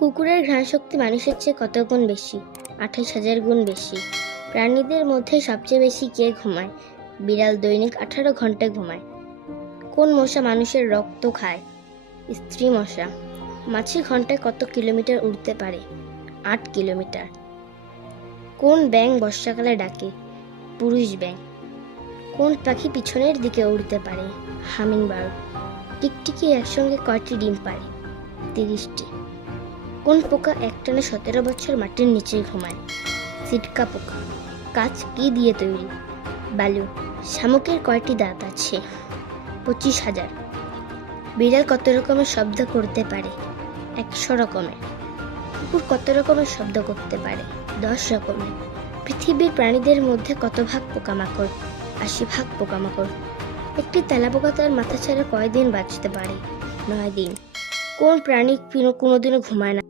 কুকুরের ঘ্রাণশক্তি মানুষের চেয়ে কত গুণ বেশি? 28,000 গুণ বেশি। প্রাণীদের মধ্যে সবচেয়ে বেশি কে ঘুমায়? বিড়াল দৈনিক 18 ঘন্টা ঘুমায়। কোন মশা মানুষের রক্ত খায়? স্ত্রী মশা। মাছি ঘন্টায় কত কিলোমিটার উড়তে পারে? 8 কিলোমিটার। কোন ব্যাঙ বর্ষাকালে ডাকে? পুরুষ ব্যাঙ। কোন পাখি পিছনের দিকে উড়তে পারে? হামিংবার্ড। টিকটিকি একসঙ্গে কয়টি ডিম পারে? 30টি। কোন পোকা একটানা 17 বছর মাটির নিচে ঘুমায়? সিটকা পোকা। কাঁচ কি দিয়ে তৈরি? বালু। শামুকের কয়টি দাঁত আছে? 25,000। বিড়াল কত রকমের শব্দ করতে পারে? 100 রকমের। কুকুর কত রকমের শব্দ করতে পারে? 10 রকমের। পৃথিবীর প্রাণীদের মধ্যে কত ভাগ পোকামাকড়? 80 ভাগ পোকামাকড়। একটি তেলাপোকা তার মাথা ছাড়া কয়দিন বাঁচতে পারে? 9 দিন। কোন প্রাণী কোনোদিনও ঘুমায় না?